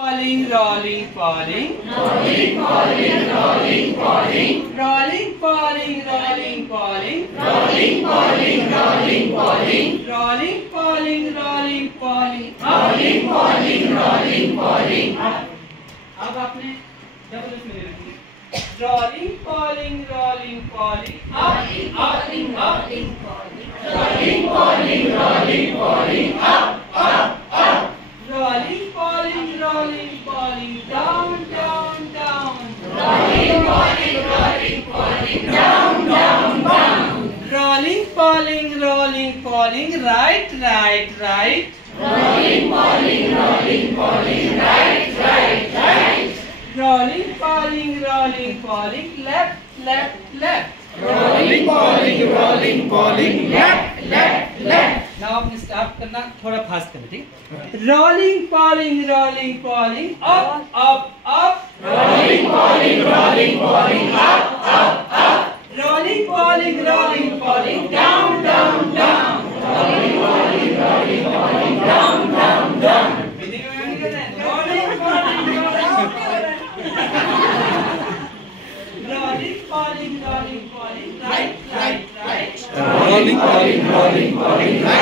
Falling, rolling, falling. Rolling, falling, rolling, falling. Rolling, falling, rolling, falling. Rolling, falling, rolling, falling. Rolling, falling, rolling, falling. Rolling, falling, rolling, falling. अब आपने double इसमें लेना है. Rolling, falling, rolling, falling. Rolling, falling, rolling, falling. Rolling, falling, rolling, falling. Up, up, up. Rolling, falling, rolling, falling. Down, down, down. Rolling, falling, rolling, falling. Down, down, down. Rolling, falling, rolling, falling. Right, right, right. Rolling, falling, rolling, falling. Right, right, right. Rolling, falling, rolling, falling. Left, left, left. Rolling, falling, rolling, falling. Left, left, left. Now आपने start करना थोड़ा fast करना ठीक. Rolling, falling, rolling, falling. Up, up, up. Rolling, falling, rolling, falling. Up, up, up. Rolling, falling, rolling, falling. Down, down, down. Rolling, falling, rolling, falling. Down, down, down. Rolling, falling, rolling, rolling, falling, rolling, falling. Right, right, right. Rolling, falling, rolling, falling. Right,